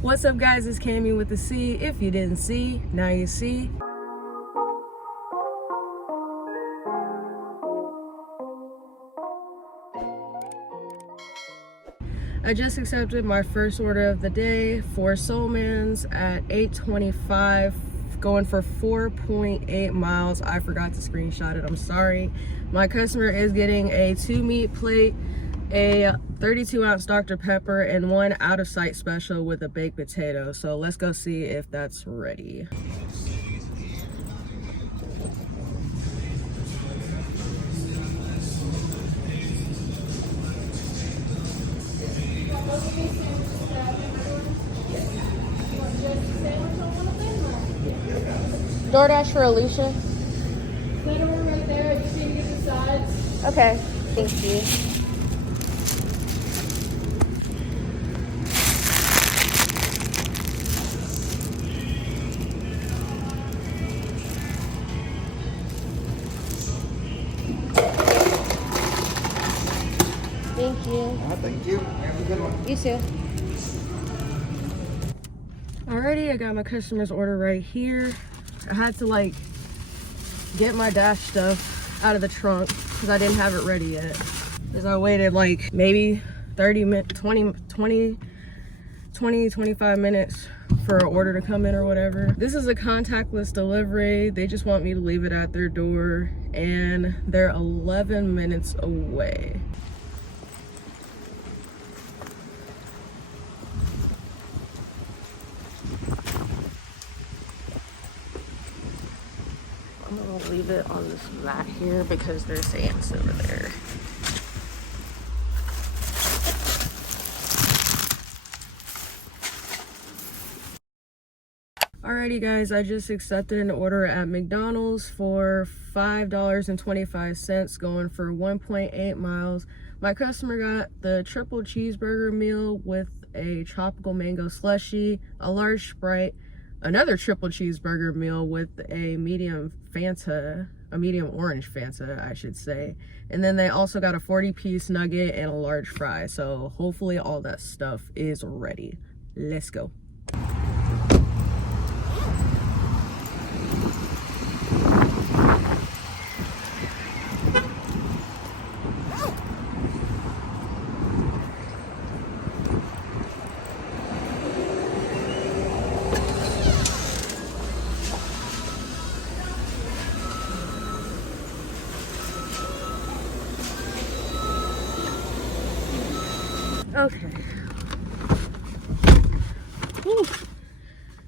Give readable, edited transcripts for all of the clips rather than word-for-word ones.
What's up, guys? It's Cammy with the C. If you didn't see, now you see. I just accepted my first order of the day for Soulman's at 8:25, going for 4.8 miles. I forgot to screenshot it. I'm sorry. My customer is getting a 2-meat plate, a 32-ounce Dr. Pepper, and one out of sight special with a baked potato. So let's go see if that's ready. DoorDash for Alicia. That order right there, I just need to get the sides. Okay, thank you. Thank you. Thank you. Have a good one. You too. Alrighty, I got my customer's order right here. I had to get my dash stuff out of the trunk because I didn't have it ready yet. Because I waited maybe 25 minutes for an order to come in or whatever. This is a contactless delivery. They just want me to leave it at their door and they're 11 minutes away. I'm gonna leave it on this mat here because there's ants over there. Alrighty guys, I just accepted an order at McDonald's for $5.25, going for 1.8 miles. My customer got the triple cheeseburger meal with a tropical mango slushie, a large Sprite, another triple cheeseburger meal with a medium Fanta, a medium orange Fanta, I should say. And then they also got a 40-piece nugget and a large fry. So hopefully all that stuff is ready. Let's go. Okay. Whew.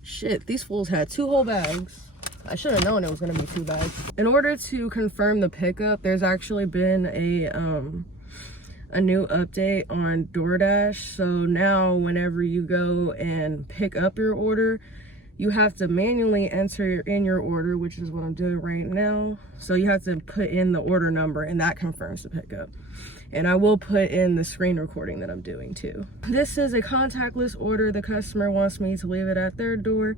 Shit, these fools had 2 whole bags. I should have known it was gonna be 2 bags. In order to confirm the pickup, there's actually been a new update on DoorDash. So now whenever you go and pick up your order, you have to manually enter in your order, which is what I'm doing right now. So you have to put in the order number and that confirms the pickup. And I will put in the screen recording that I'm doing too. This is a contactless order. The customer wants me to leave it at their door.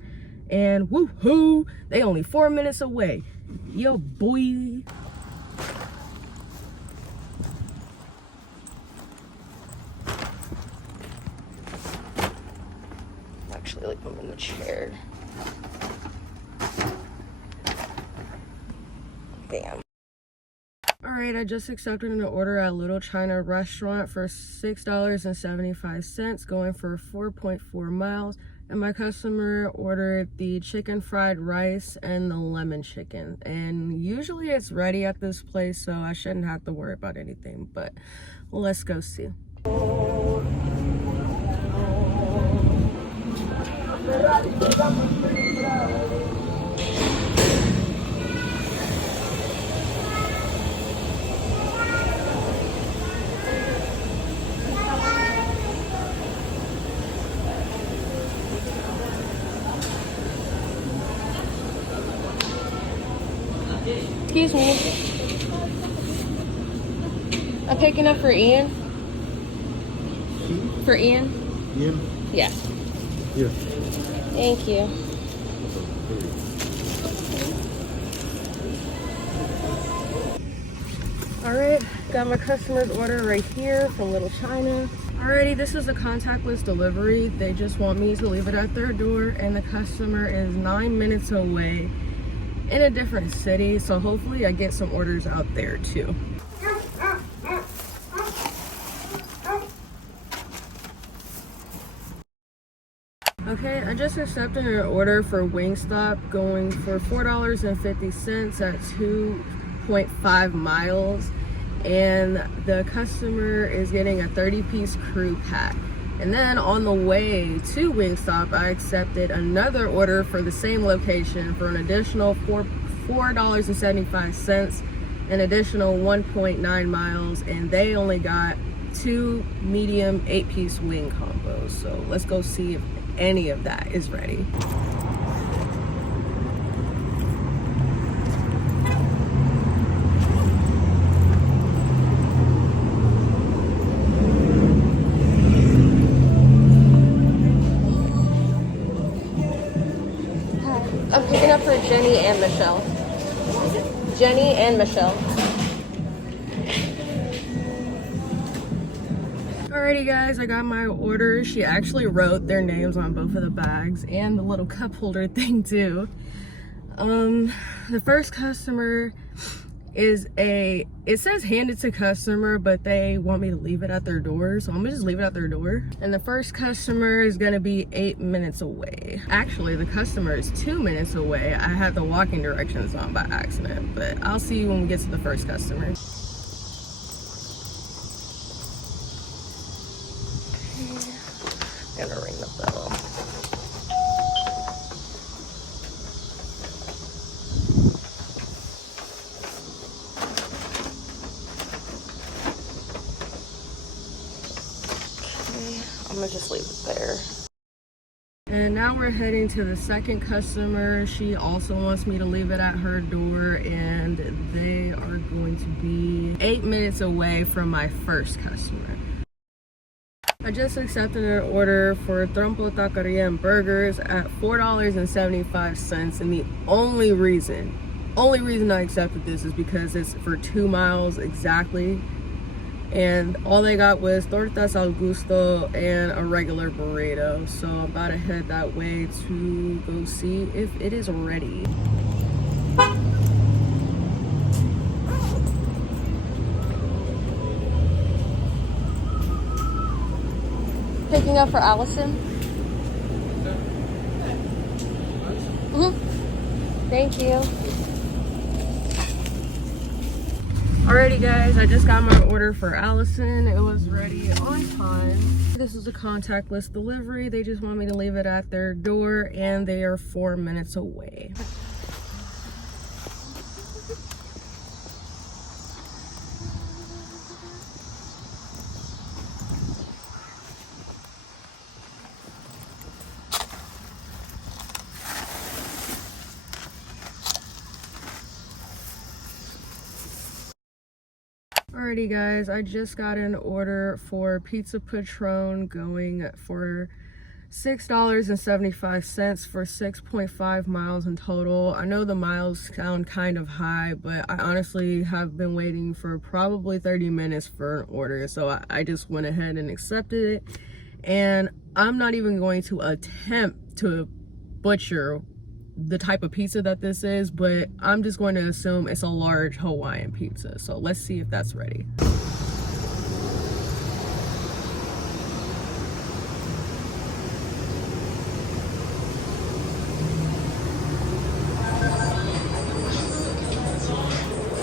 And woohoo, they only 4 minutes away. Yo, boy. Actually, like, I'm in the chair. Bam. Alright, I just accepted an order at Little China restaurant for $6.75, going for 4.4 miles. And my customer ordered the chicken fried rice and the lemon chicken. And usually it's ready at this place, so I shouldn't have to worry about anything. But let's go see. Excuse me. I'm picking up for Ian. For Ian? Ian? Yeah. Here. Thank you. All right, got my customer's order right here from Little China. Alrighty, this is a contactless delivery. They just want me to leave it at their door, and the customer is 9 minutes away in a different city, so hopefully I get some orders out there too. Okay, I just accepted an order for Wingstop going for $4.50 at 2.5 miles. And the customer is getting a 30-piece crew pack. And then on the way to Wingstop, I accepted another order for the same location for an additional $4.75, an additional 1.9 miles, and they only got 2 medium 8-piece wing combos. So let's go see if any of that is ready. I'm picking up for Jenny and Michelle. Jenny and Michelle. Alrighty guys, I got my order. She actually wrote their names on both of the bags and the little cup holder thing too. The first customer is it says handed to customer, but they want me to leave it at their door, so I'm gonna just leave it at their door. And the first customer is gonna be 8 minutes away. Actually, the customer is 2 minutes away. I had the walking directions on by accident, but I'll see you when we get to the first customer. Okay. Gonna ring the bell. I'm gonna just leave it there. And now we're heading to the second customer. She also wants me to leave it at her door, and they are going to be 8 minutes away from my first customer. I just accepted an order for Trompo Taqueria and burgers at $4.75, and the only reason I accepted this is because it's for 2 miles exactly. And all they got was tortas al gusto and a regular burrito. So I'm about to head that way to go see if it is ready. Picking up for Allison. Thank you. Alrighty guys, I just got my order for Allison. It was ready on time. This is a contactless delivery. They just want me to leave it at their door, and they are 4 minutes away. Alrighty guys, I just got an order for pizza Patron going for $6.75 for 6.5 miles in total. I know the miles sound kind of high, but I honestly have been waiting for probably 30 minutes for an order, so I just went ahead and accepted it. And I'm not even going to attempt to butcher the type of pizza that this is, but I'm just going to assume it's a large Hawaiian pizza. So let's see if that's ready.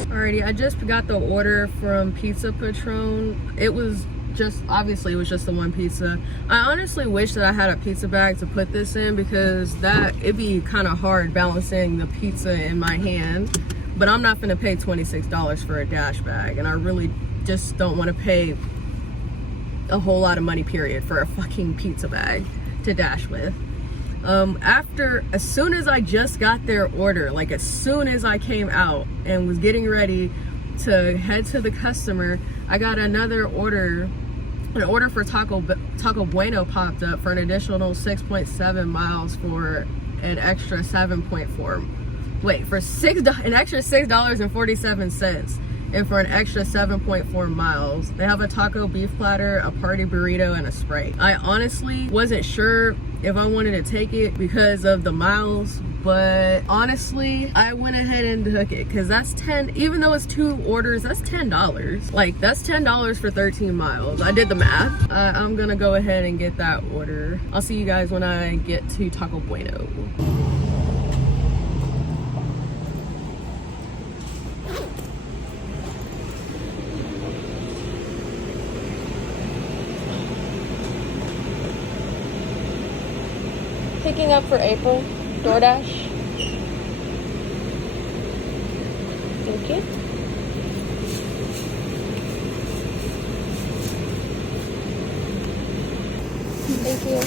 Alrighty, I just got the order from Pizza Patron. It was just, obviously it was just the one pizza. I honestly wish that I had a pizza bag to put this in, because it'd be kind of hard balancing the pizza in my hand. But I'm not gonna pay $26 for a dash bag, and I really just don't want to pay a whole lot of money period for a fucking pizza bag to dash with. As soon as I just got their order, like as soon as I came out and was getting ready to head to the customer, I got another order. An order for Taco Bueno popped up for an additional 6.7 miles for an extra an extra $6.47. and for an extra 7.4 miles. They have a taco beef platter, a party burrito, and a Sprite. I honestly wasn't sure if I wanted to take it because of the miles, but honestly, I went ahead and took it because that's 10, even though it's 2 orders, that's $10. Like, that's $10 for 13 miles. I did the math. I'm gonna go ahead and get that order. I'll see you guys when I get to Taco Bueno. Picking up for April, DoorDash. Thank you. Thank you.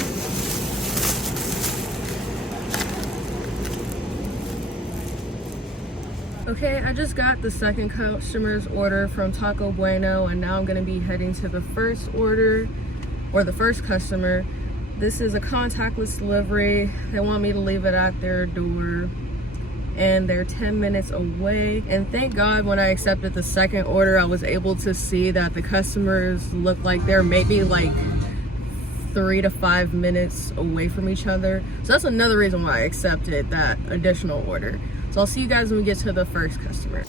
Okay, I just got the second customer's order from Taco Bueno, and now I'm gonna be heading to the first order, or the first customer. This is a contactless delivery. They want me to leave it at their door, and they're 10 minutes away. And thank God when I accepted the second order, I was able to see that the customers look like they're maybe like 3 to 5 minutes away from each other. So that's another reason why I accepted that additional order. So I'll see you guys when we get to the first customer.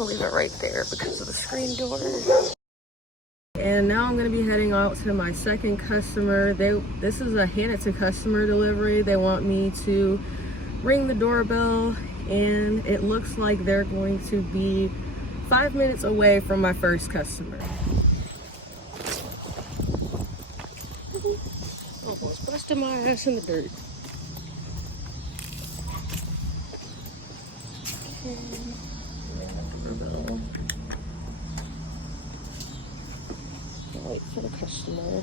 I'll leave it right there because of the screen door. And now I'm gonna be heading out to my second customer. This is a hand it to customer delivery. They want me to ring the doorbell, and it looks like they're going to be 5 minutes away from my first customer. Almost busted my ass in the dirt. Doorbell. Wait for the customer.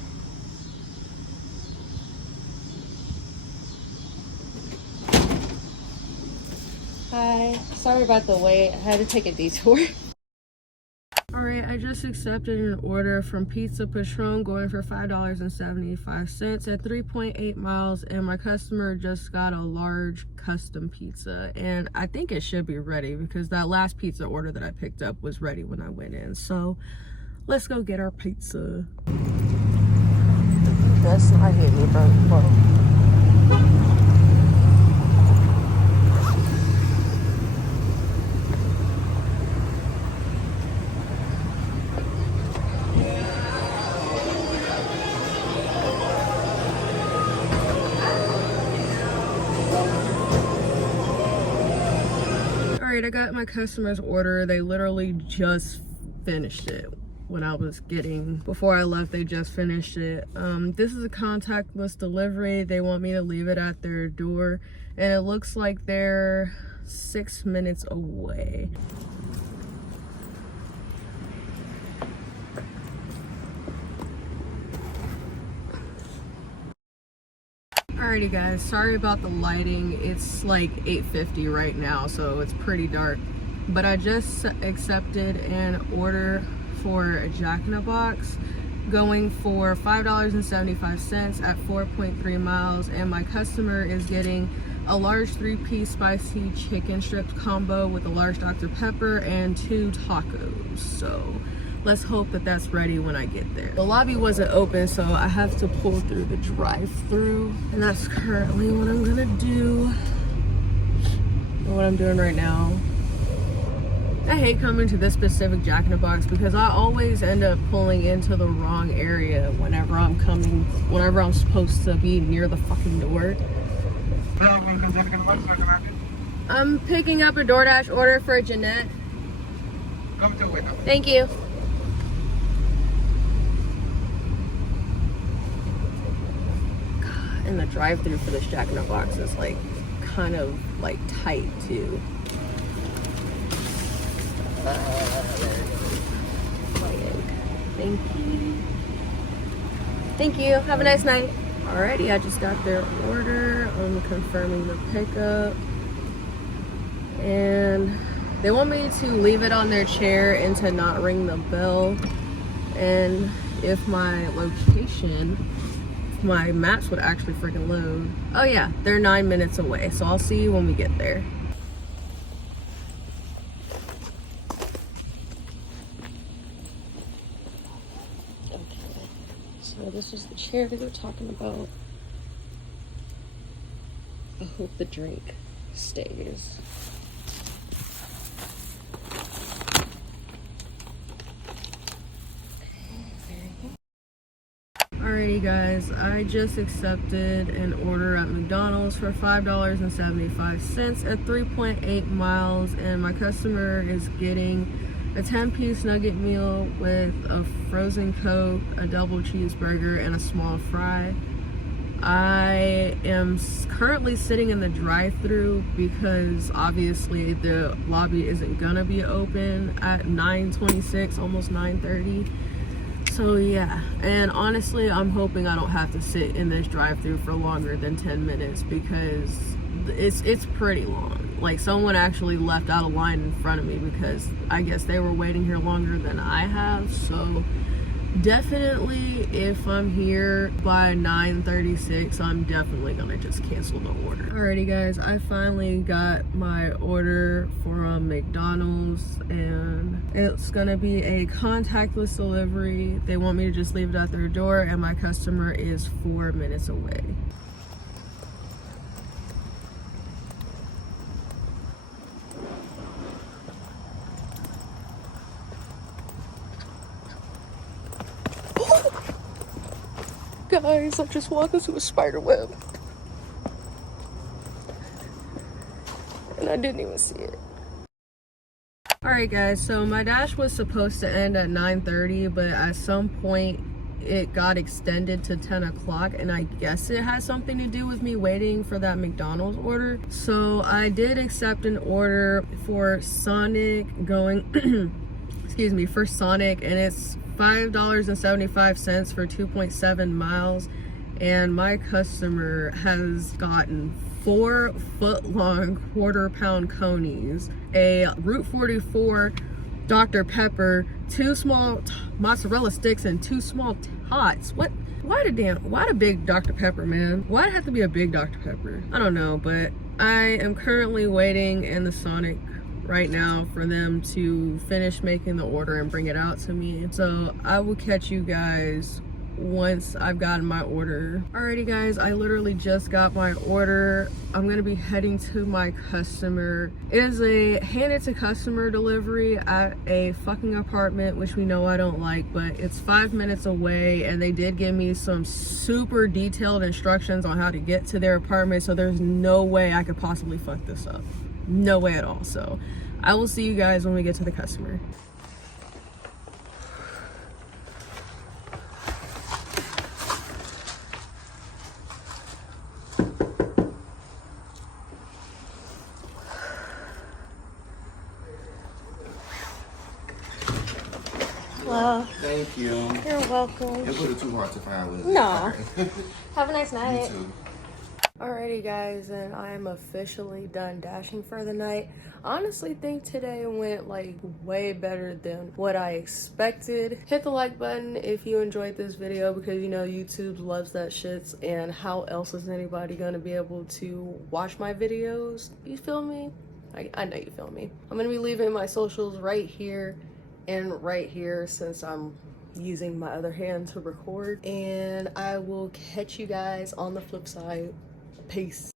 Hi, sorry about the wait. I had to take a detour. Alright, I just accepted an order from Pizza Patron going for $5.75 at 3.8 miles, and my customer just got a large custom pizza, and I think it should be ready because that last pizza order that I picked up was ready when I went in. So let's go get our pizza. That's not hitting me, bro. I got my customer's order. They literally just finished it when I was before I left. They just finished it. This is a contactless delivery. They want me to leave it at their door, and it looks like they're 6 minutes away. Alrighty guys, sorry about the lighting. It's like 8:50 right now, so it's pretty dark. But I just accepted an order for a Jack in the Box going for $5.75 at 4.3 miles, and my customer is getting a large 3-piece spicy chicken strips combo with a large Dr. Pepper and 2 tacos. So let's hope that that's ready when I get there. The lobby wasn't open, so I have to pull through the drive-thru, and that's currently what I'm gonna do, or what I'm doing right now. I hate coming to this specific Jack in the Box because I always end up pulling into the wrong area whenever I'm supposed to be near the fucking door. I'm picking up a DoorDash order for Jeanette. Thank you. And the drive-thru for this Jack in the Box is like kind of like tight too. Thank you. Thank you. Have a nice night. Alrighty, I just got their order. I'm confirming the pickup, and they want me to leave it on their chair and to not ring the bell. And if my location my maps would actually freaking load. Oh yeah, they're 9 minutes away, so I'll see you when we get there. Okay, so this is the chair that they're talking about. I hope the drink stays. Alrighty guys, I just accepted an order at McDonald's for $5.75 at 3.8 miles, and my customer is getting a 10-piece nugget meal with a frozen Coke, a double cheeseburger, and a small fry. I am currently sitting in the drive-thru because obviously the lobby isn't gonna be open at 9:26, almost 9:30. So yeah, and honestly, I'm hoping I don't have to sit in this drive-thru for longer than 10 minutes because it's pretty long. Like, someone actually left out a line in front of me because I guess they were waiting here longer than I have. So definitely, if I'm here by 9:36, I'm definitely gonna just cancel the order. Alrighty guys, I finally got my order from McDonald's, and it's gonna be a contactless delivery. They want me to just leave it at their door, and my customer is 4 minutes away. Guys, I just walked into a spider web. And I didn't even see it. Alright guys, so my dash was supposed to end at 9:30, but at some point it got extended to 10 o'clock, and I guess it has something to do with me waiting for that McDonald's order. So I did accept an order for Sonic going, excuse me, for Sonic, and it's $5.75 for 2.7 miles, and my customer has gotten 4-foot-long quarter-pound conies, a Route 44 Dr. Pepper, 2 small mozzarella sticks, and 2 small tots. What? Why the big Dr. Pepper, man? Why'd it have to be a big Dr. Pepper? I don't know, but I am currently waiting in the Sonic right now for them to finish making the order and bring it out to me. So I will catch you guys once I've gotten my order. Alrighty guys, I literally just got my order. I'm gonna be heading to my customer. It is a handed to customer delivery at a fucking apartment, which we know I don't like, but it's 5 minutes away, and they did give me some super detailed instructions on how to get to their apartment, so there's no way I could possibly fuck this up. No way at all. So I will see you guys when we get to the customer. Hello. Thank you. You're welcome. It put it too hard to find, was it? No. Have a nice night. You too. Alrighty guys, and I am officially done dashing for the night. I honestly think today went like way better than what I expected. Hit the like button if you enjoyed this video, because you know YouTube loves that shit, and how else is anybody gonna be able to watch my videos? You feel me? I know you feel me. I'm gonna be leaving my socials right here and right here since I'm using my other hand to record, and I will catch you guys on the flip side. Peace.